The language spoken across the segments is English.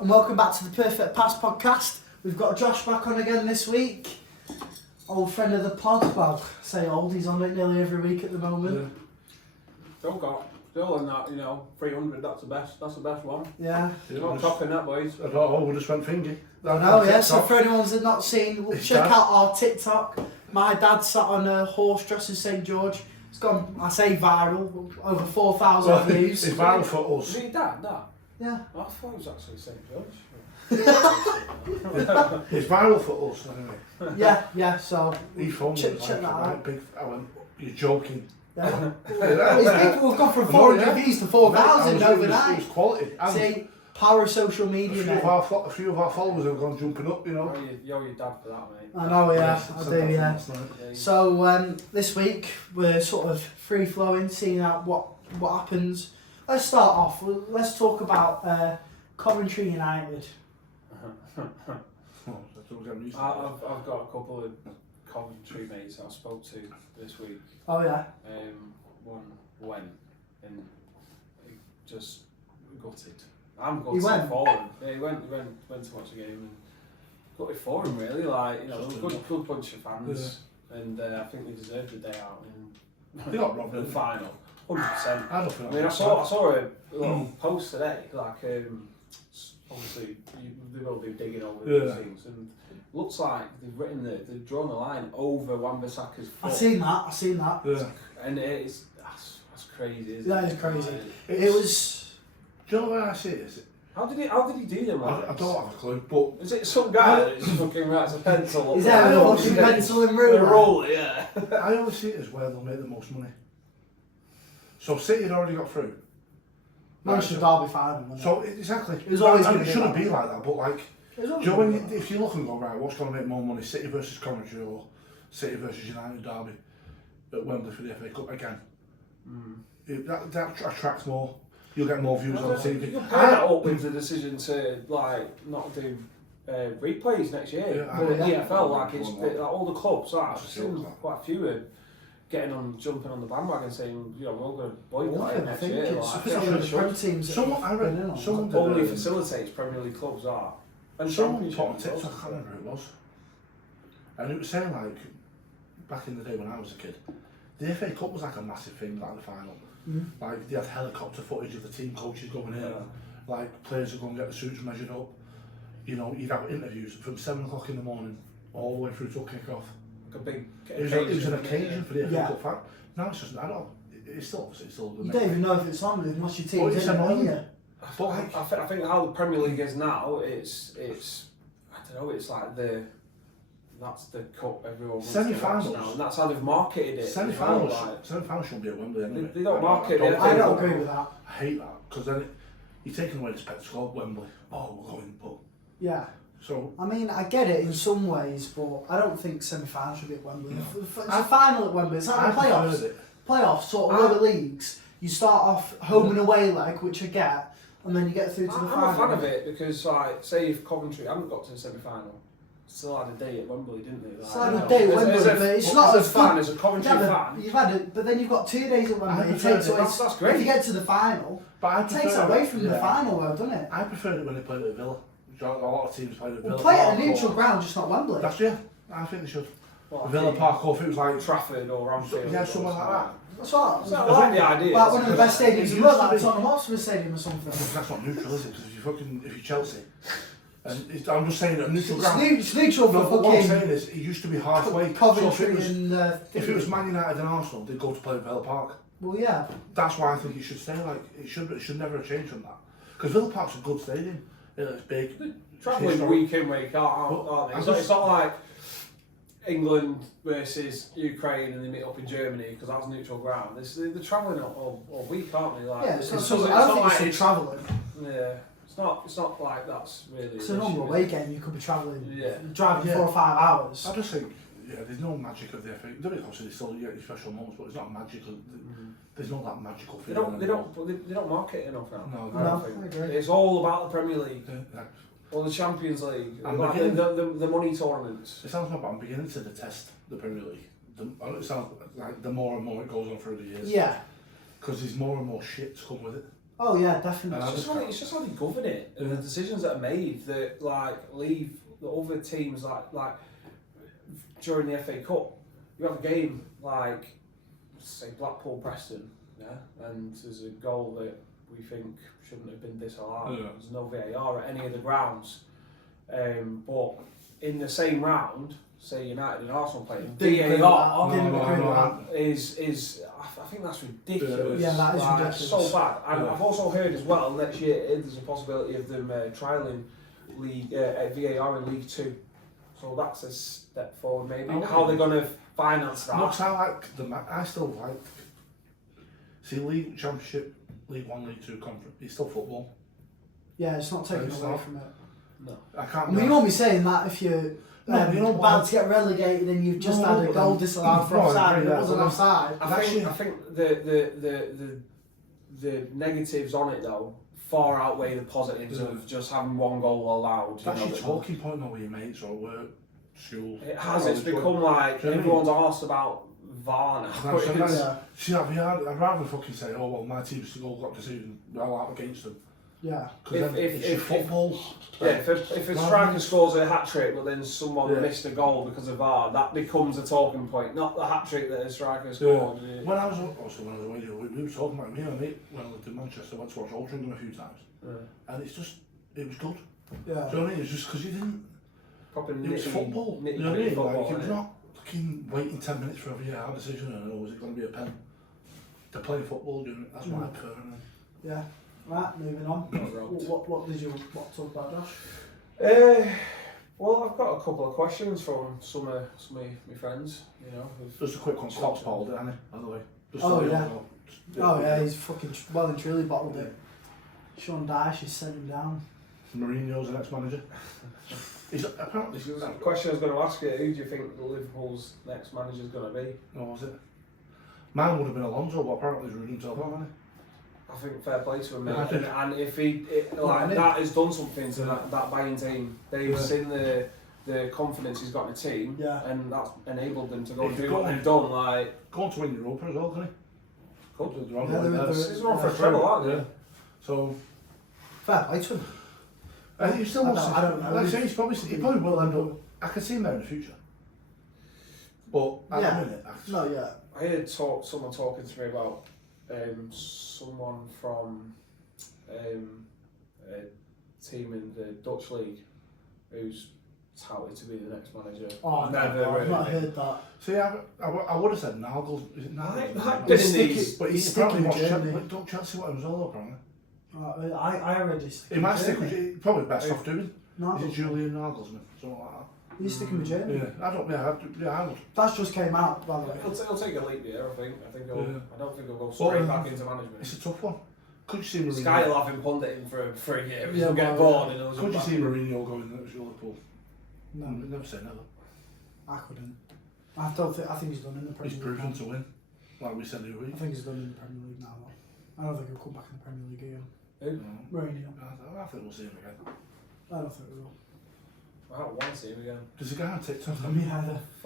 And welcome back to the Perfect Pass podcast. We've got Josh back on again this week. Old friend of the pod. Well, say old, he's on it nearly every week at the moment. Still on that, 300, that's the best one. Yeah. Not topping that, boys. I don't know, we just went thingy. I know, yeah, so for anyone who's not seen, check out our TikTok. My dad sat on a horse dressed as St George. It's gone, I say viral, over 4,000 views. It's viral for us. Is it your dad, that? Yeah. I thought it was actually St George. It's viral for us, anyway. Yeah, so He phoned me, check that out. I went, you're joking. Yeah. These people have gone from 400 views to 4,000 overnight. It was quality. See, power of social media, mate. A few of our followers have gone jumping up, You're your dad for that, mate. I know, yeah, I do, yeah. Yeah. So this week we're sort of free flowing, seeing out what happens. Let's start off. Let's talk about Coventry United. I've got a couple of Coventry mates I spoke to this week. Oh yeah. One went and he just gutted. I'm gutted He went? for him. Yeah, he went to watch the game and gutted for him really. Like there was a good bunch of fans, and I think they deserved the day out in They got robbed, the didn't they? final. 100%. I don't think I saw a little post today, like obviously they will be digging over these things, and looks like they've drawn a line over Wan-Bissaka's foot. I seen that. Yeah. And that's crazy, isn't it? That is crazy. Like, It was. Do you know what I see it? how did he do them? I don't have a clue, but Is it some guy that just fucking writes a pencil? Is that a fucking pencil and ruler? Roller, yeah. I always see it as where they'll make the most money. So City had already got through. Manchester Derby final. Wasn't it? So exactly. It was always And gonna it be shouldn't like be like that, but like. It was Do you know when if you look and go, right, what's going to make more money, City versus Coventry or City versus United Derby at Wembley for the FA Cup again? That attracts more. You'll get more views on the TV. You can pair that up with the decision to not do replays next year. Yeah, For the yeah. EFL, it's all the clubs. I've That's seen true. quite a few are jumping on the bandwagon, saying we're going to boycott it I next think year. it's Like, some of the Prem teams. I read someone did only facilitates Premier League clubs are. And someone Championship put on clubs. TikTok, I can't remember who it was, and it was saying like back in the day when I was a kid, the FA Cup was like a massive thing, like the final. Like they had helicopter footage of the team coaches going in, like players would go and get the suits measured up. You'd have interviews from 7 o'clock in the morning all the way through till kick-off. Like a big It was an occasion for the FA Yeah. Cup fact. Now it's just, I don't, it's still the You don't even know if it's on unless your Well, team's it's in it, annoying. don't you? But like, I think how the Premier League is now, it's I don't know, it's like that's the cup everyone wants to watch Semi-finals. now, and that's how they've marketed it. semi-finals, as well, like, semi-finals shouldn't be at Wembley anyway. They don't market it. I don't agree with that. I hate that because then you're taking away the spectacle of Wembley. Oh, we're going, but Yeah. so I mean, I get it in some ways, but I don't think semi-final should be at Wembley. No. It's a final at Wembley. It's like the playoffs. it. Playoffs, sort of other leagues. You start off home and away leg, which I get, and then you get through to the final. I'm a fan of it because, like, say if Coventry hadn't got to the semi-final, still had a day at Wembley, didn't they? Like, It's like a day at Wembley, but it's not as fan good. as a Coventry Yeah, fan. you've had it, but then you've got 2 days at Wembley. It prefer takes it. away. That's great. If you get to the final, But I it takes prefer away it. from the final, though, doesn't it? I preferred it when they played at Villa. A lot of teams played at Villa. Well, play at Park a neutral or- ground, just not Wembley. That's yeah. I think they should. What, Villa like, Park, or if it was like Trafford or Anfield. yeah, or something like that. That's what. I like the idea. Like one of the best stadiums in the world, like It used to be- Tottenham Hotspur Stadium or something. That's not neutral, is it? Because if you're Chelsea, and I'm just saying a neutral ground. It's neutral No, for but what I'm fucking saying is, it used to be halfway. Coventry so and. if it was Man United and Arsenal, they'd go to play at Villa Park. Well, yeah. That's why I think it should stay like it should. It should never have changed from that. Because Villa Park's a good stadium. It's big. Travelling Historic. week in, week out, aren't they? It's not like England versus Ukraine and they meet up in Germany because that's neutral ground. They're travelling all week, aren't they? Like, Yeah, it's it's not, not I don't think like it's travelling. yeah, it's not like that's really. It's a normal away game, you could be travelling, Yeah. driving Yeah. 4 or 5 hours. I just think, yeah, there's no magic of the FA. There is obviously still you get special moments, but it's not magical. There's not that magical They feeling. don't market it enough now. No, I No, don't think. I agree. It's all about the Premier League Yeah, or the Champions League, I'm like beginning- the money tournaments. it sounds like I'm beginning to detest the Premier League. I know it sounds like the more and more it goes on through the years. Yeah. Because there's more and more shit to come with it. Oh yeah, definitely. It's just how they govern it and the decisions that are made that like leave the other teams like during the FA Cup. You have a game like say Blackpool Preston, yeah, and there's a goal that we think shouldn't have been disallowed. Yeah. There's no VAR at any of the grounds, but in the same round, say United and Arsenal playing, VAR is I think that's ridiculous. Yeah, that is ridiculous. So bad. And I've also heard as well next year there's a possibility of them trialling VAR in League 2. So that's a step forward maybe. How they're going to finance that? Looks I still like see League Championship, League 1, League 2 conference. It's still football. Yeah, it's not taken away from it. No, I can't. You won't be saying that if you're about to get relegated and you've just had a goal disallowed for offside and it wasn't offside. I think the negatives on it though far outweigh the positives of just having one goal allowed. That's your talking point though with your mates or work, school. It has. It's become like everyone's asked about VAR now. See, I'd rather fucking say, oh well, my team's got decision, well out against them. Yeah. If football. If a striker scores a hat trick, but then someone missed a goal because of VAR, that becomes a talking point. Not the hat trick that a striker scored. Yeah. When I was away, we were talking about me and my mate when I lived in Manchester. I went to watch Altrincham a few times, and it was good. Yeah. Do you know what I mean? It's just because you didn't. It was football. You know what I mean? Like it was not fucking waiting 10 minutes for a VAR decision, and was it going to be a pen? They're playing football, doing it. That's my prefer. Yeah. Right, moving on. What did you want to talk about, Josh? Well, I've got a couple of questions from some of my friends. You know, just a quick one. Klopp's bottled it, hasn't he? By the way. Yeah. He's fucking well and truly bottled it. Sean Dyche is sent him down. Mourinho's the next manager. Apparently. The question I was going to ask you: who do you think Liverpool's next manager is going to be? What was it? Mine would have been Alonso, but apparently he's ruled himself out, hasn't he? I think fair play to him, and if that has done something to that Bayern team, they've seen the confidence he's got in the team, and that's enabled them to go through what they've done. Like going to win Europa as well, can he? He's on for a treble, aren't they? So fair play to him. He still wants. I don't know. Like I say, he probably will end up. I can see him there in the future, but at the minute, I heard someone talking to me about. Someone from a team in the Dutch league who's touted to be the next manager. Oh, I've not heard that. See, I would have said Nagels. Is it Nagels? But he's probably watched Chelsea. Don't Chelsea want him as well, apparently. I already stick. He might stick with probably best off doing. Is it Julian Nagelsmann? Something like that. He's sticking with Germany. Yeah, I would. That's just came out, by the way. He'll take a leap year, I think. I don't think he'll go straight back into management. It's a tough one. Could you see Mourinho? Sky will have him punditting for a year. He'll get bored and he'll. Could you see Mourinho going to Liverpool? No. Never say never. I couldn't. I think he's done in the Premier League. He's proven to win, like we said the other week. I think he's done in the Premier League now. I don't think he'll come back in the Premier League again. Who? Mourinho. I think we'll see him again. I don't think we will. I don't want to see him again. There's a guy on TikTok.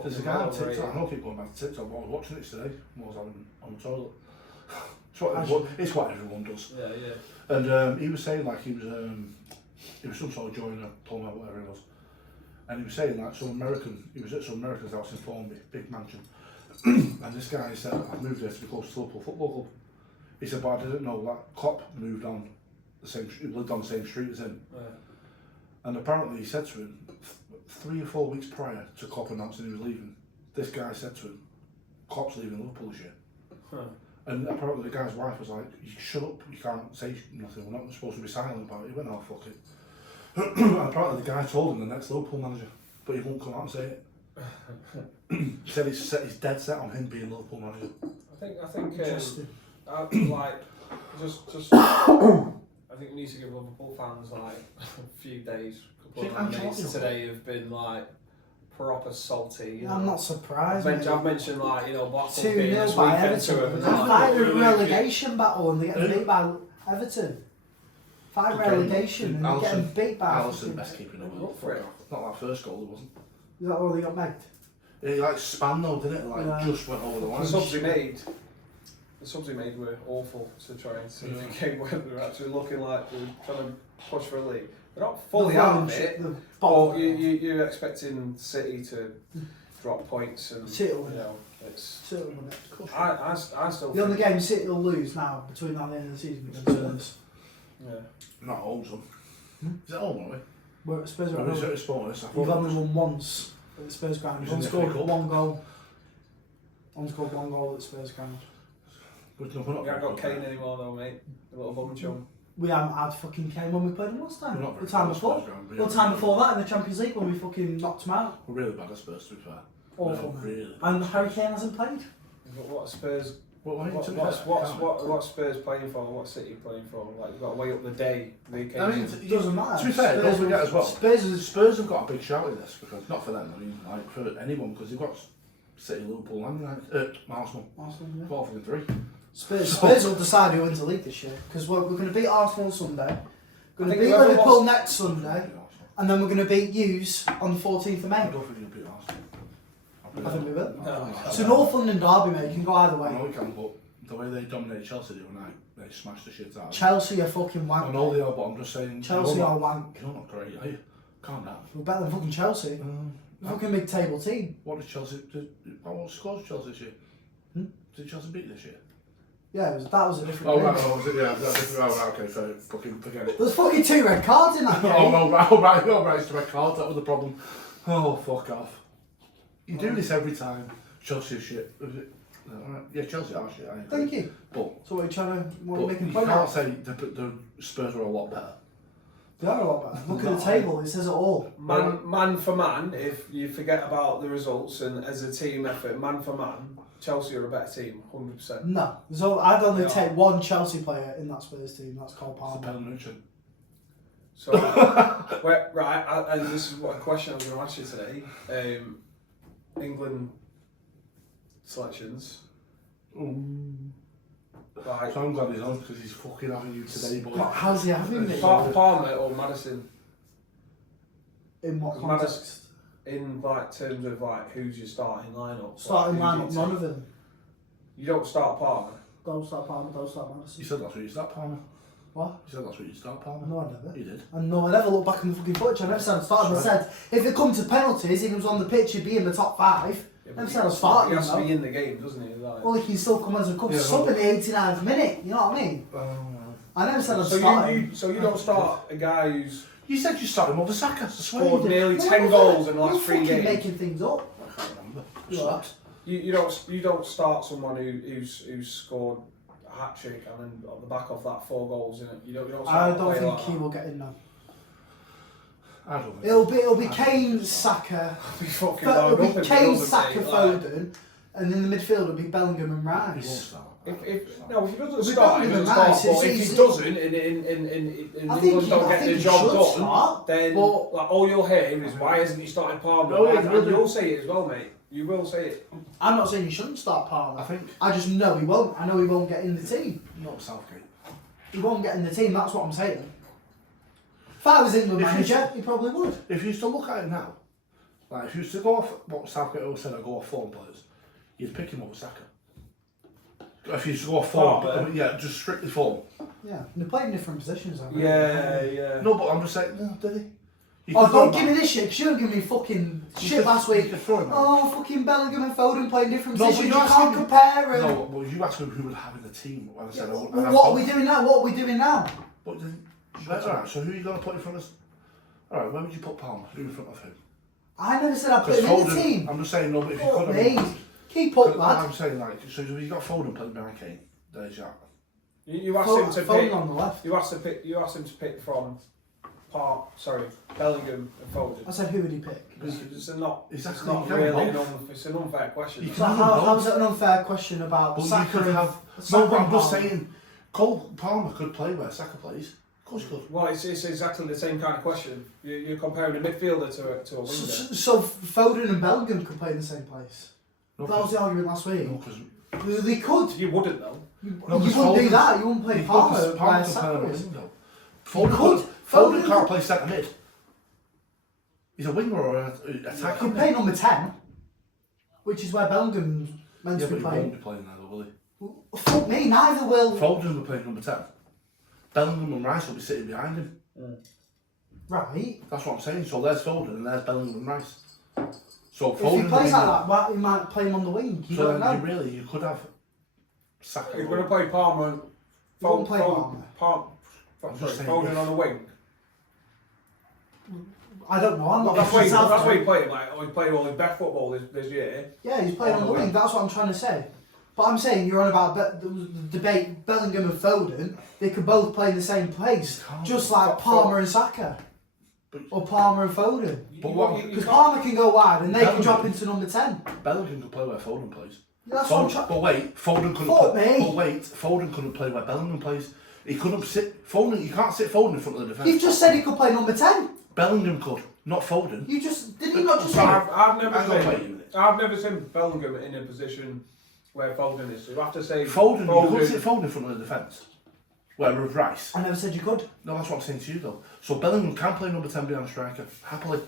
There's a guy on TikTok. I know people going back to TikTok, but I was watching it today while I was on the toilet. It's what everyone does. Yeah. And he was saying like he was some sort of joiner, plumber, whatever it was. And he was saying like he was at some American's house in Formby, big mansion. And this guy said, I've moved here to be close to Liverpool Football Club. He said, but I didn't know that Klopp moved on he lived on the same street as him. Yeah. And apparently he said to him, 3 or 4 weeks prior to Klopp announcing he was leaving, this guy said to him, Klopp's leaving Liverpool this year. And apparently the guy's wife was like, you shut up, you can't say nothing, we're not supposed to be silent about it. He went, oh fuck it. And apparently the guy told him the next Liverpool manager, but he won't come out and say it. He said he's dead set on him being Liverpool manager. I think I think we need to give Liverpool fans like a few days. Couple of minutes today have been like proper salty. I'm not surprised. I've mentioned like Blackpool 2-0 by Everton. Fighting a relegation battle and they're getting beat by Everton. Fight relegation and they're getting beat by. Alisson, best keeper in the world. Not that first goal, it wasn't. Is that all they got megged? Yeah, he like span though, didn't it? Like just went over the line. Subs he made. the subs he made were awful to try and see the game where they're actually looking like they're trying to push for a league. They're not fully out of it, but you're expecting City to drop points and City will you win. know it's. City will win it, of course. I still. The only think, game City will lose now between now and the end of the season against Spurs. Yeah. Not home, son. Is it home, aren't we? Where Spurs are Or at is home. it Sporting? We've only won once at the Spurs ground. We've only scored one goal. Only scored one goal at the Spurs ground. We haven't got Kane anymore though, mate. The little bum chum. We haven't had fucking Kane when we played him last time. We're not very The time good at before. Spurs ground, The time before that in the Champions League when we fucking knocked him out. We're really bad at Spurs, to be fair. Awful. No, really. And Harry Kane hasn't played. What Spurs? What's Spurs playing for? What's City playing for? Like you've got to wait up the day. It doesn't matter. To be fair, don't forget as well. Spurs Spurs have got a big shout in this because not for them, I mean, like for anyone, because they've got City, Liverpool, and Arsenal. Arsenal, yeah. 4 and 3. Spurs will decide who wins the league this year because we're going to beat Arsenal on Sunday. We're going to beat whoever Liverpool lost- next Sunday, and then we're going to beat Hughes on the 14th of I May. don't think you'll beat Arsenal. I think we will. No. It's a North London derby, mate. You can go either I know way. we can, but the way they dominated Chelsea the other night, they smashed the shit out of them. Chelsea are fucking wank. I know they are, but I'm just saying. Chelsea you're are not, wank. you're not great, are you? Calm down. We're better than fucking Chelsea. Fucking mid-table team. What did Chelsea? What scores Chelsea this year? Did Chelsea beat this year? Yeah, that was a different Oh game. right, was it? Yeah, that's different. Oh, right, okay, fair. Fucking forget it. There's fucking 2 red cards in that game. Oh no, right, it's the red card. That was the problem. Oh fuck off. You do this every time. Chelsea are shit. Was it? Right. Yeah, Chelsea are shit. I agree. Thank you. But So what are you trying to but make a you point can't out? say the Spurs are a lot better. They are a lot better. Look at the table, it says it all. Man for man, if you forget about the results and as a team effort, man for man, Chelsea are a better team, 100%. No. So I'd only No. take one Chelsea player in that Spurs team, that's Cole It's Palmer. the penalty. So, and this is what a question I was going to ask you today. England selections. Right. So I'm glad he's on because he's fucking having you today, boy. How's he having me? Palmer or Madison? In what Madison. context? In like terms of like who's your starting lineup? Starting Like, who lineup, do you none take? of them. You don't start Palmer. Don't start Palmer, don't start You Madison. said last week you start Palmer. What? You said last week you start Palmer. No, I never. You did. And no, I never looked back in the fucking footage. I never said I started. I said, if it comes to penalties, if he was on the pitch, he'd be in the top 5. Yeah, Never but said I was starting he has to him, be in the game, doesn't he? Like, Well, he can still come as a cup Yeah, sub well- in the 89th minute, you know what I mean? I never said I was starting. so you don't start a guy who's You said you started him over Saka. I swear you scored did. nearly No, 10 no, goals in the you're last 3 fucking games. making things up. I can't remember. You Slapped. You don't start someone who's scored a hat trick and then on the back of that 4 goals in it. You don't start I a don't player think like he that. will get in now. I don't think It'll be I don't Kane, think so. Saka, Be fucking it'll wound up be if he Kane, doesn't, Saka, mate, like, Foden, and in the midfield it'll be Bellingham and He won't Rice. start. If he doesn't It'll be start, he Bellingham doesn't and start. Rice. But if It's- he doesn't, and I think England he- don't I get think the he job should done, start, then but- like, all you'll hear is why hasn't he started Palmer? No, he and will do. you'll say it as well, mate. You will say it. I'm not saying he shouldn't start Palmer. I think I just know he won't. I know he won't get in the team. not Southgate. He won't get in the team, that's what I'm saying. If I was England If you- manager, he probably would. If you used to look at it now, like if you used to go off what Southgate always said, I go off form players, you'd pick him over Saka. If you used to go off form, Palmer? yeah, just strictly form. Yeah, they play in different positions. I Yeah. No, but I'm just saying, no, did he? You Oh, could throw don't him give me back. this shit, because you don't give me fucking You shit could- last you week. could throw him back. Oh, fucking Bellingham and Foden playing different No, but positions. you're You can't asking- compare them. No, but you asked me who would have in the team. When I said, Well, I'd have what are we both. doing now? What are we doing now? But then, alright, so who are you going to put in front of us? Alright, where would you put Palmer? Who in front of him? I never said I'd put Because him in the Foden, team. I'm just saying, no, but if you Fuck could me. have. Keep up, lad. I'm saying, like, so you've got Foden playing behind Kane. There's that. You asked him to Foden pick. on the left. You asked him to pick from Bellingham and Foden. I said, who would he pick? It's not. Exactly, It's not you can really have an it's an unfair question. You So can how's it an unfair question about But you Saka could and have. Saka No, but I'm and just Palmer? saying, Cole Palmer could play where Saka plays. Of course he could. Well, it's exactly the same kind of question. You're comparing a midfielder to a winger. So Foden and Bellingham could play in the same place. No, That was the argument last week. No, because They could. You wouldn't though. You No, wouldn't because do Foden's- that. You wouldn't play Palmer where could play Saka on the is. wing, though. You Foden could. could. Foden Foden can't could- play centre mid. He's a winger or an He attacker. could play number 10, which is where Bellingham's meant Yeah, to but be he won't playing. be playing there, though, will he? Fuck me, neither will. Foden will play number 10. Bellingham and Rice will be sitting behind him. Right. That's what I'm saying. So there's Foden and there's Bellingham and Rice. So If Foden he plays like that, well, he might play him on the wing. You don't know. You could have Saka. He's going to play Palmer and Won't play Palmer. Foden on the wing. I don't know. I'm not. That's where he played. Like, he's played all his best football this year. Yeah, he's playing on the wing. That's what I'm trying to say. But I'm saying you're on about the debate Bellingham and Foden. They could both play in the same place, just like Palmer and Saka, or Palmer and Foden. Because Palmer can go wide and they can drop into number 10. Bellingham could play where Foden plays. That's what I'm trying. But wait, Foden couldn't. Foden couldn't play where Bellingham plays. He couldn't sit Foden. You can't sit Foden in front of the defence. You've just said he could play number 10. Bellingham could, not Foden. You just did he not just say? I've never seen Bellingham in a position where Foden is. So you have to say Foden. You couldn't sit Foden in front of the defence. Where with Rice. I never said you could. No, that's what I'm saying to you though. So Bellingham can play number 10 behind a striker happily.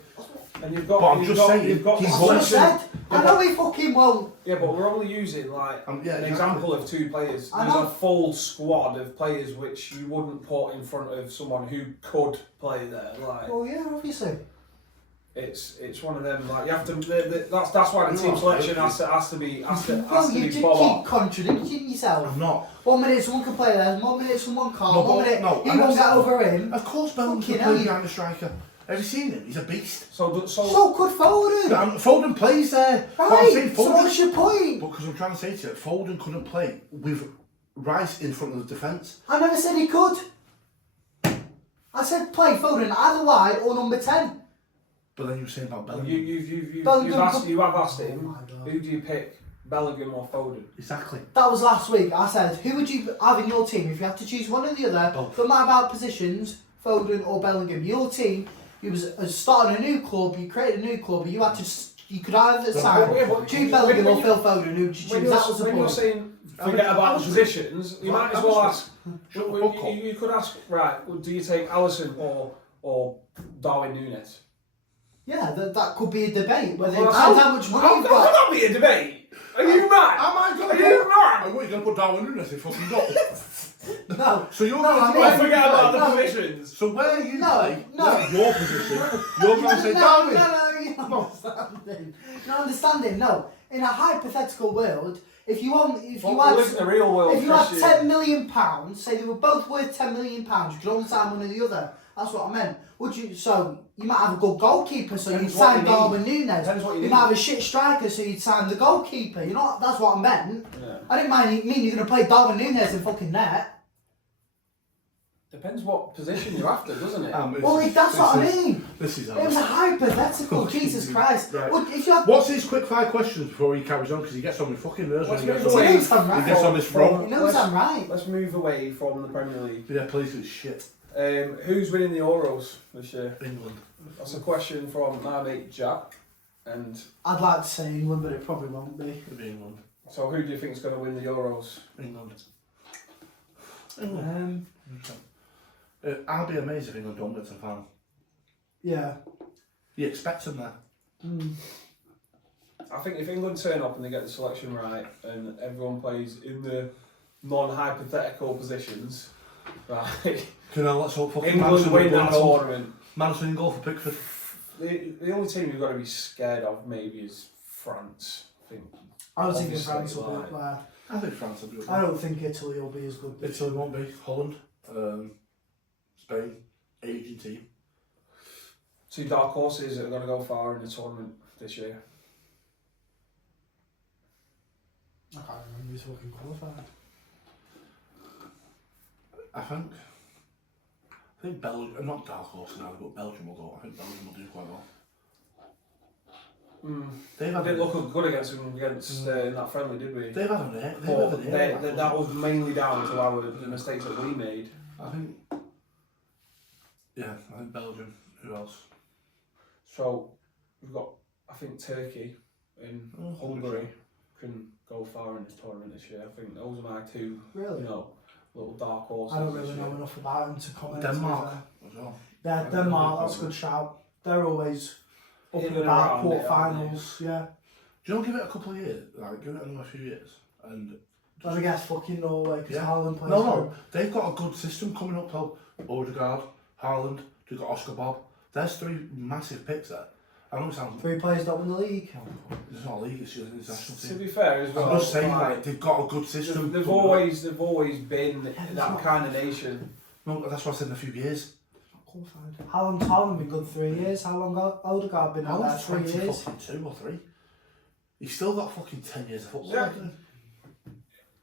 And you've got. But I'm just saying. That's what I said. I know he fucking won't. Yeah, but we're only using like an example of 2 players. I There's know. a full squad of players which you wouldn't put in front of someone who could play there. Like, Well, yeah, obviously. it's one of them. Like you have to. That's why the team selection has to be Well, you just spot keep contradicting yourself. I'm not. 1 minute someone can play there, 1 minute someone can't, No, 1 minute no, you won't get over him. Of course Bellingham can play behind a striker. Have you seen him? He's a beast. So could Foden. Foden plays there. Right, But I'm saying Foden, so what's your point? Because I'm trying to say to you, Foden couldn't play with Rice in front of the defence. I never said he could. I said play Foden either wide or number 10. But then you were saying about Bellingham. you have asked him, who do you pick, Bellingham or Foden? Exactly. That was last week. I said, who would you have in your team if you had to choose one or the other? Both. Don't matter about positions, Foden or Bellingham. Your team, you was starting a new club, you created a new club, you had to, you could either sign Jude Bellingham or Phil Foden. Who would you choose? That was the when point. you're saying forget about the positions, you might as well ask. You could ask, right? Well, do you take Alisson or Darwin Núñez? Yeah, that could be a debate. Whether Well, how much money you've got. That be a debate? Are you mad? Am I going Are you mad? And what, you're going to put Darwin Núñez in fucking goal? No. So you're No, going to Forget about the positions. So where you No, play, no. where's your position, you're going to say No, Darwin. you're not understanding. You're not understanding. No, in a hypothetical world, if you had the real world, if you had £10 million, say they were both worth £10 million, you could only sign one or the other. That's what I meant. Would you? So you might have a good goalkeeper, so you'd sign Darwin Núñez. You might have a shit striker, so you'd sign the goalkeeper. You know, that's what I meant. Yeah. I didn't mean you're going to play Darwin Núñez in fucking net. Depends what position you're after, doesn't it? Well, that's what I mean. This is It was a hypothetical. Jesus Christ. Right. Well, if you had, What's his quick 5 questions before he carries on? Because he gets on his fucking nerves when he gets Let's on. move he knows I'm He right. gets on his throat. He knows I'm right. Let's move away from the Premier League. Yeah, please, it's shit. Who's winning the Euros this year? England. That's a question from my mate Jack. And I'd like to say England, but it probably won't be. It'll be England. so, who do you think is going to win the Euros? England. I'll be amazed if England don't get to the final. Yeah. You expect them there. I think if England turn up and they get the selection right and everyone plays in the non-hypothetical positions, right? Let's hope fucking England Madison win will that goal. tournament. Madison in goal for Pickford. The only team you've got to be scared of maybe is France. I think. I don't think Obviously, France will be up there. I think France will be up I there. don't think Italy will be as good. Italy won't be. Holland. Spain. Aging team. 2 dark horses that are going to go far in the tournament this year. I can't remember who's fucking qualified. I think Belgium, not dark horse now, but Belgium will go. I think Belgium will do quite well. They didn't look good against them in that friendly, did we? They've had an air. That was mainly down to the mistakes that we made. I think Belgium. Who else? So we've got, I think Turkey and Hungary can go far in this tournament this year. I think those are my 2, Really? little dark horses. I don't really know enough about them to comment. Denmark as well. Yeah, Denmark, that's a good shout. They're always up and about quarterfinals, yeah. Do you know, give it a couple of years, like give it another few years, and I guess fucking Norway, because Haaland plays. No, they've got a good system coming up though. Odegaard, Haaland, they've got Oscar Bob. There's 3 massive picks there. I know it sounds... 3 players that win the league. It's not a league, it's just an international team. To be fair as well, I'm just saying, like, they've got a good system. They've always been that kind of nation. No, that's what I said in a few years. Haaland's been good 3 years. How long got Odegaard been out there? 3 years. Fucking 2 or 3. He's still got fucking 10 years of football. Yeah.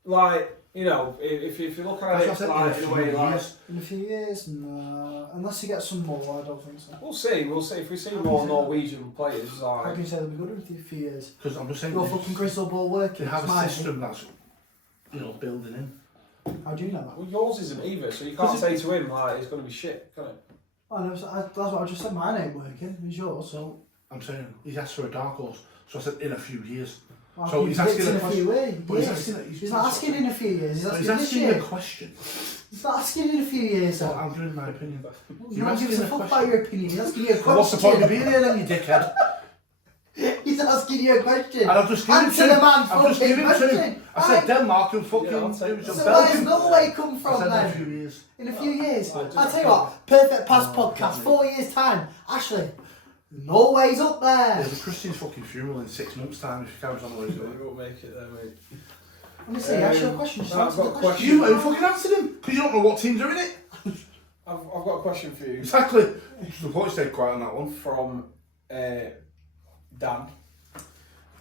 Like, you know, if you look at it like, in a way, like... In a few years? No. Unless you get some more, I don't think so. We'll see. If we see more Norwegian players, like... How can you say they'll be good in a few years? Because I'm just saying... Your fucking crystal ball working. They have a system that's, you know, building in. How do you know that? Well, yours isn't either, so you can't say to him, like, it's going to be shit, can it? Oh, no, that's what I just said. Mine ain't working. It's yours. So, I'm saying, he's asked for a dark horse. So I said, in a few years. Well, so he's asking in a few years. He's not asking in a few years. He's asking a question. He's not asking in a few years. Well, I'm giving my opinion. You're not giving a fuck about your opinion. He's asking you a question. What's the point of being here then, you dickhead? He's asking you a question. And I've just given Answer the man's fucking question. I said Denmark and fucking... Yeah, so where does Norway come from then? In a few years. In a few years. I'll tell you what, Perfect Pass podcast, 4 years time. Ashley, Norway's up there. There's a Christian's fucking funeral in 6 months' time if he carries on the way he's going. We won't make it there, mate. Honestly, ask your question. Just I've answer got the a question. You ain't fucking answered him because you don't know what team's doing it. I've got a question for you. Exactly. The point stayed quiet on that one. From Dan.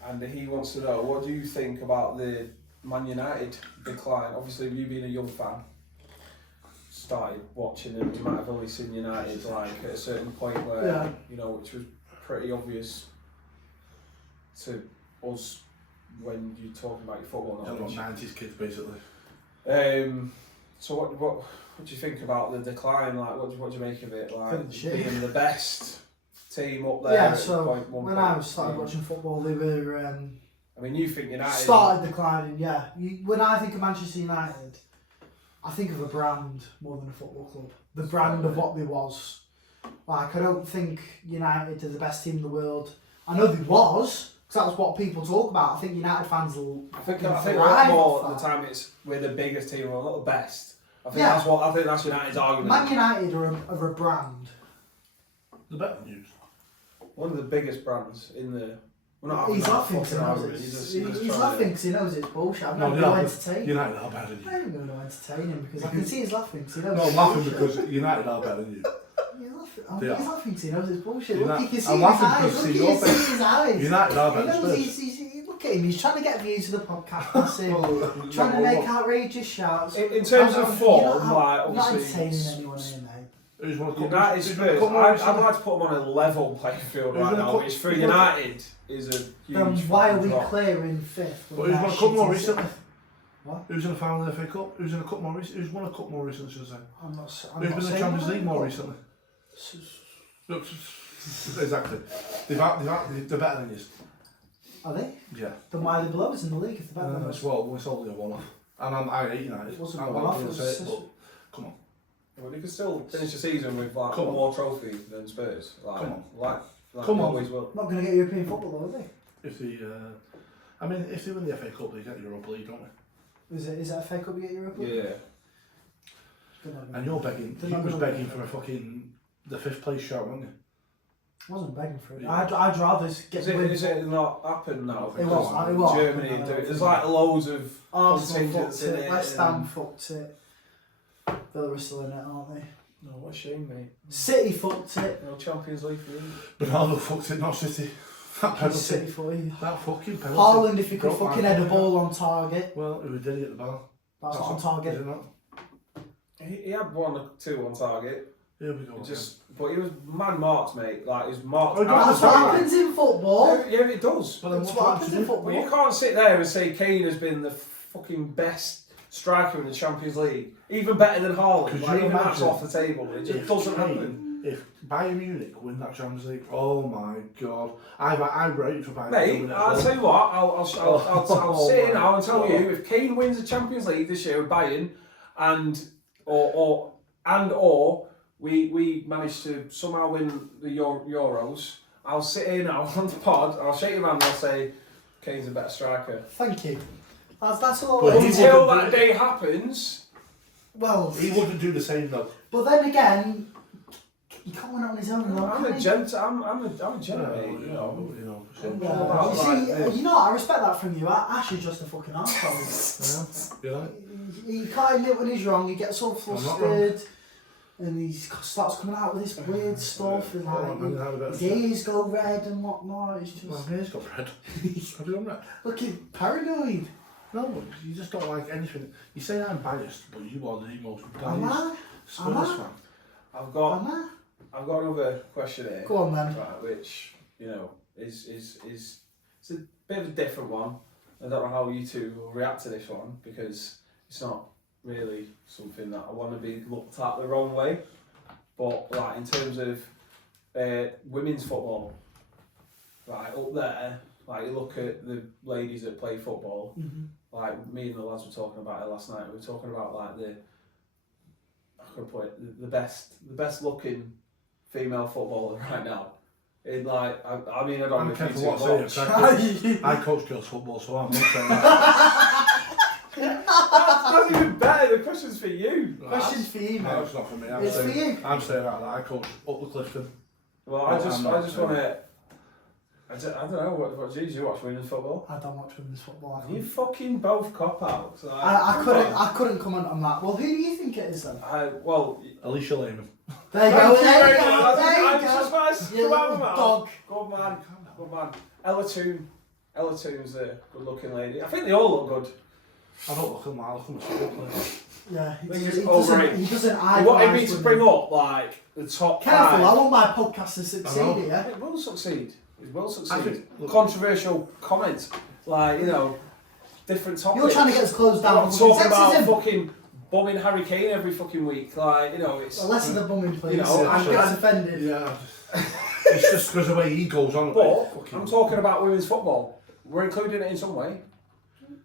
And he wants to know, what do you think about the Man United decline? Obviously, you being a young fan, started watching and you might have only seen United like at a certain point where, you know, which was pretty obvious to us when you're talking about your football knowledge. 90s kids, basically. So what do you think about the decline? Like, what do you make of it? Like, being the best team up there. Yeah, so when I started watching football, they were. I mean, you think United started declining? Yeah. When I think of Manchester United, I think of a brand more than a football club. The brand of what they was. Like, I don't think United are the best team in the world. I know they was, because that's what people talk about. I think United fans will. I think more at the time we're the biggest team, we're not the best. I think that's United's argument. Man United are a brand. They're better than you. One of the biggest brands in the. He's laughing because he knows it. He's laughing because he knows it's bullshit. I'm not going to entertain him. United are better than you. I'm not going to entertain him because I can see he's laughing because he knows it's bullshit. No, I'm laughing because United are better than you. He's laughing because he knows it's bullshit. Look, you can see I'm his eyes. United are better than Look at him, he's trying to get views to the podcast, massive, trying to make outrageous shouts. In terms of form, like, I'm not obviously. entertaining anyone here, mate. United Spurs, I'd like to put them on a level playing field right now, which for United is a huge. Then why are we drop. clearing fifth? But who's won a cup more recently? What? Who's in the final of the FA Cup? Who's in a cup more recently? Who's won a cup more recently, should I say? Who's been in the Champions League more recently? Exactly. They're better than you. Are they? Yeah. Then why are they below us in the league if they're better than us? Well, it's only a one-off. And I hate United. It wasn't a one-off. Come on. Well, you can still finish the season with like one more trophy than Spurs. Like, Come on. Like Come on. Always will. Not going to get European football though, are they? If they win the FA Cup, they get Europa League, don't they? Is it a FA Cup you get Europa League? Yeah. And you're begging. He was begging for the 5th place shot, wasn't he? I wasn't begging for it. Yeah. I'd rather get Is it not happened now? It was. Germany do it. There's like loads of Arsenal contingents fucked in it. it. West Ham fucked it. Villa are still in it, aren't they? No, what a shame, mate. City fucked it. No Champions League for you. Bernardo fucked it, not City. That penalty. City for you. That fucking penalty. Haaland, if he could fucking head a ball on target. Well, who did he at the bar? That's not on target. Is it not? He had 1 or 2 on target. Here we go. But he was man marked, mate. Like, he was marked. That's what happens in football. Yeah, it does. But then That's what happens in Well, football. you can't sit there and say Kane has been the fucking best striker in the Champions League, even better than Haaland. Like, even that's off the table. It just doesn't happen. If Bayern Munich win that Champions League, oh my god! I rate for Bayern. Mate, I'll tell you what. I'll sit here now and tell you, if Kane wins the Champions League this year with Bayern, and we manage to somehow win the Euros, I'll sit here now on the pod. I'll shake your hand and I'll say Kane's a better striker. Thank you. That's a lot. But he Until wouldn't that do it. day happens. Well, He wouldn't do the same though. but then again, he can't win it on his own. Though, I'm can a he? gent. I'm a gentleman. You know. Same. Yeah. About You like see, this. you know what? I respect that from you. Ash is just a fucking arsehole. You know? He can't admit when he's wrong. He gets all I'm not flustered, and he starts coming out with this weird stuff, and like his ears go red and whatnot. It's My just hair's got red. Have you done that? looking paranoid. No, you just don't like anything. You say I'm biased, but you are the most Am biased I? Spurs Am I? fan. I've got. Am I? I've got another question here. Go on then. Right, which is it's a bit of a different one. I don't know how you two will react to this one because it's not really something that I want to be looked at the wrong way. But like in terms of women's football, right up there, like you look at the ladies that play football. Like me and the lads were talking about it last night. We were talking about like I could put it, the best looking female footballer right now. In like, I mean, I don't know I'm if you careful two what I watch. say. I coach girls football, so I'm not saying that. That's even better. The question's for you. Questions for you, No, mate. it's not for me. It's for you. I'm saying that I coach up the Clifton. Well, No, I just I'm not want to. saying I don't know what do you watch women's football? I don't watch women's football. You fucking both cop outs. Like, I couldn't comment on that. Well, who do you think it is then? Well, Alicia Lehman. There you thank go. There you very go. much. There I you just go. want to You come out little of my mouth. dog. Good man. Good man. Ella Toon's a good looking lady. I think they all look good. I don't look at them, I look at my school players. Yeah, I think it's overrated. he doesn't You wanted me idolise to bring women. up like the top Careful, I five. want my podcast to I succeed know. here. It will succeed. It will I succeed. think- look- Controversial comments, like different topics. You're trying to get us closed down. I'm for talking about sexism. fucking bumming Harry Kane every fucking week. Like it's. Well, less of the bumming, please. You know, I'm and- getting offended. Yeah. It's just because of the way he goes on. But fucking- I'm talking about women's football. We're including it in some way.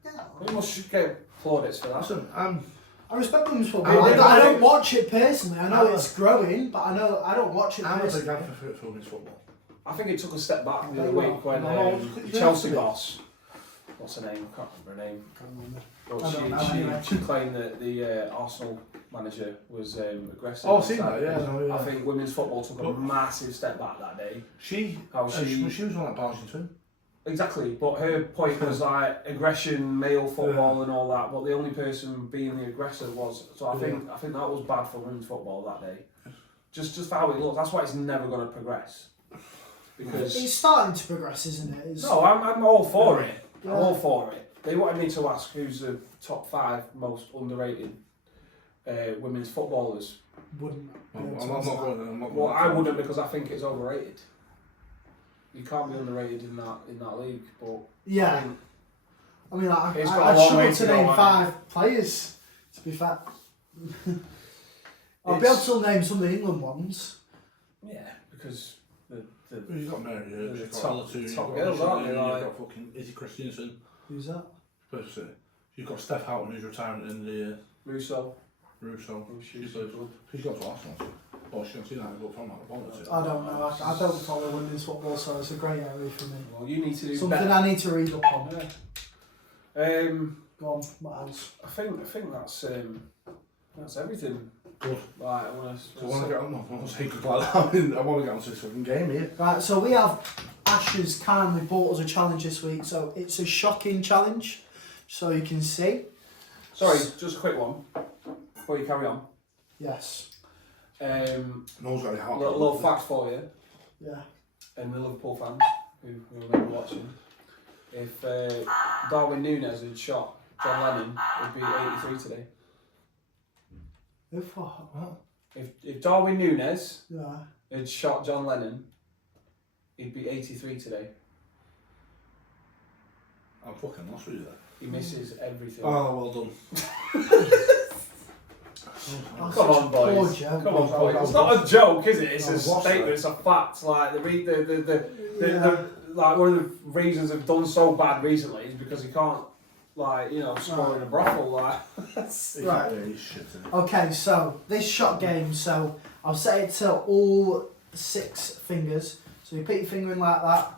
Yeah. We must get plaudits for that. Listen, I respect women's I football. do. I don't watch it personally. I know I'm it's growing, but I don't watch it I'm a big personally. advocate for women's football. I think it took a step back the other Very week well. when No, the Chelsea yeah. boss, what's her name? I can't remember her name. Can't remember. But I don't know anyway. she claimed that the Arsenal manager was aggressive. Oh, I've seen that, yeah. No, yeah. I think women's football took a But- massive step back that day. She was on that Bargington. Exactly, but her point was like aggression, male football, and all that. But the only person being the aggressor was. So I think that was bad for women's football that day. Just for how it looks. That's why it's never going to progress. Because It's starting to progress, isn't it? It's, no, I'm all for it. Yeah. I'm all for it. They wanted me to ask who's the top 5 most underrated women's footballers. Wouldn't. I'm be able to not answer that. going. I'm not Well, going. I wouldn't because I think it's overrated. You can't be underrated in that league, but Yeah. I mean, It's got a I'd long way struggle to to go, name man. 5 players, to be fair. I'll be able to name some of the England ones. yeah, because the You've got Mary Earps, The you've got top- Ella Toon, you've top got girls, Alicia aren't they, Lehman, like- you've got fucking Izzy Christiansen. Who's that? Basically, you've got Steph Houghton who's retiring in the Russo. Russo. She's She's good. got to Arsenal. Or she's seen that go from that opponent. I don't know. I don't follow women's football, so it's a grey area for me. Well, you need to do Something better. I need to read up on. Go on, what else? I think that's everything. Good. Right, I want So I want to get on. I want to say good like that. I want to get on to this fucking game here. Right, so we have Ash's kindly bought us a challenge this week, so it's a shocking challenge, so you can see. Sorry, just a quick one before you carry on. Yes. Knows very hard. Little fact for you, Yeah. and the Liverpool fans who remember watching. If Darwin Núñez had shot John Lennon, it'd be 83 today. If what? If Darwin Núñez Yeah. had shot John Lennon, he'd be 83 today. I'm fucking lost with you there. He misses everything. Oh, well done. That's Come such on, a poor boys. joke. Come on, I boys. was It's not a joke, is it? It's I a was lost statement. there. It's a fact. Like Yeah. like one of the reasons I've done so bad recently is because he can't, score in a brothel. Like, Right. Yeah, he's shit. Isn't he? Okay, so this shot game, so I'll set it to all 6 fingers. So you put your finger in like that,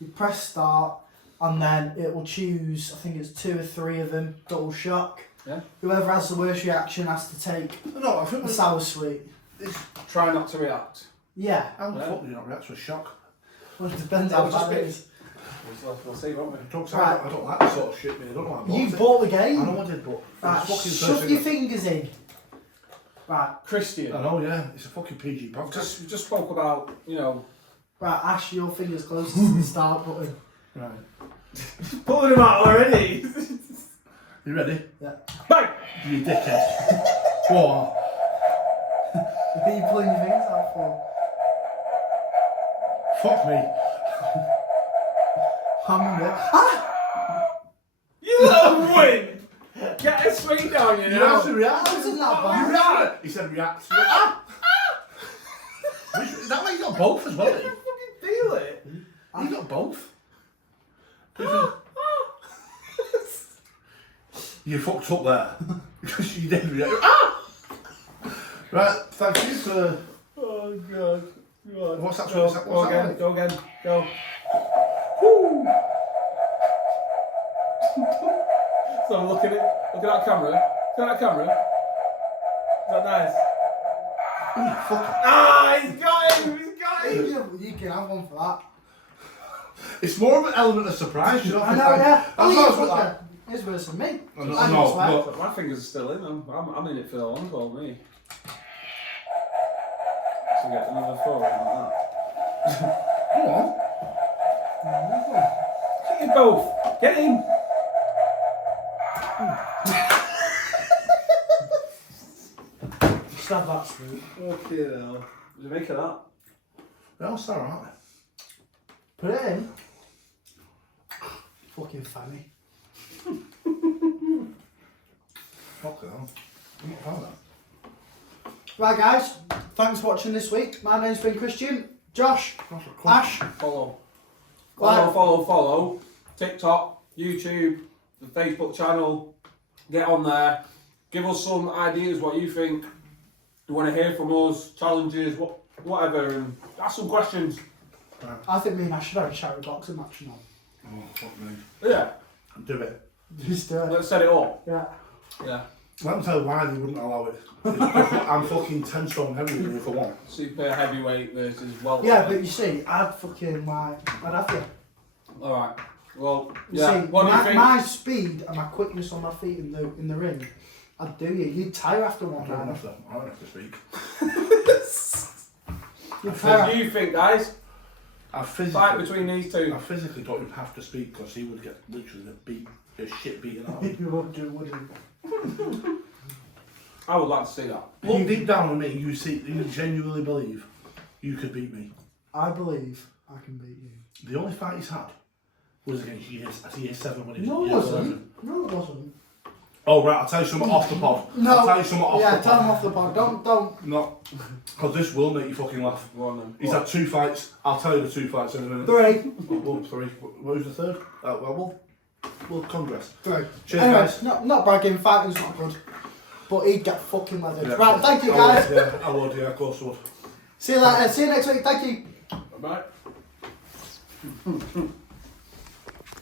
you press start, and then it will choose, I think it's 2 or 3 of them, double shock. Yeah. Whoever has the worst reaction has to take No, I think a sour sweet. Try not to react. Yeah. How the fuck do you not react to a shock? Well, it depends That how was just bad it bit- is. We'll see, won't we? Right. I don't like this sort of shit, man. I don't know why I You bought bought the it. game. I know I did, but Right, it's fucking shove first your thing. fingers in. Right, Christian. I know, yeah. It's a fucking PG podcast. We just spoke about, right, Ash, your fingers closest to the start button. Right. pulling him out already. You ready? Yeah. Bang! You dickhead. Go on. What are you pulling your fingers out for? Fuck me. You little wimp! Get a sweet down, you You know. have to react. That wasn't that You bad. react. He said react. Is that why you got both as well? I fucking feel it. You got both. You fucked up there. Because you did react. Right, thank you for... Oh god. God. What's that? Go, What's that again. like? Go again. Go. Woo! So I'm looking at that camera. Look at that camera. Is that nice? Oh, fuck. Ah, he's got him. He's got him. You can have one for that. It's more of an element of surprise, you know? I know, yeah. That's what I was look, like. it's worse than me. No, I no, can swear. no. But my fingers are still in. I'm in it for the long haul, me. So get another 4 like that. Go on. Get you both. Get him. Just have that sweet. Okay, now. What did you make of that? They're all star, aren't Put it in. Fucking funny. they? Fuck hell. I'm not found that. Right, guys. Thanks for watching this week. My name's been Christian. Josh. Ash. Follow. Like- Follow. TikTok, YouTube, the Facebook channel. Get on there. Give us some ideas what you think. You want to hear from us, challenges, whatever, and ask some questions. I think me and Ash should have a charity boxing match now. Oh, fuck me. Yeah, Do it. Just do it. let's set it up. Yeah. Yeah. Let them tell why they wouldn't allow it. I'm fucking 10 stone heavier for one. Super heavyweight versus welterweight. Yeah, but you see, I'd have you. Alright. Well, You yeah. see, What do you think? my speed and my quickness on my feet in the ring, I'd do you. You'd tire after I one don't round. have to speak. You'd What tire. do you think, guys? I Fight between these two. I physically don't even have to speak because he would get literally the shit beaten out of him. You would do, wouldn't you? I would like to see that. Look deep down on me, you genuinely believe you could beat me. I believe I can beat you. The only fight he's had was against year 7 when he was No, it year wasn't. 11. No, it wasn't. Oh right, I'll tell you something off the pod. No. I'll tell you something off Yeah, the tell pod. him off the pod. Don't. No, because this will make you fucking laugh. Go on then. He's had 2 fights. I'll tell you the 2 fights in a minute. 3. Well, 3. What was the third? We'll congress. 3. Cheers, Anyway, guys. not bragging. Fighting's not good, but he'd get fucking leathered. Yeah. Right, thank you I guys. would, yeah, I would, yeah, of course I would. See you later. See you next week. Thank you. Bye.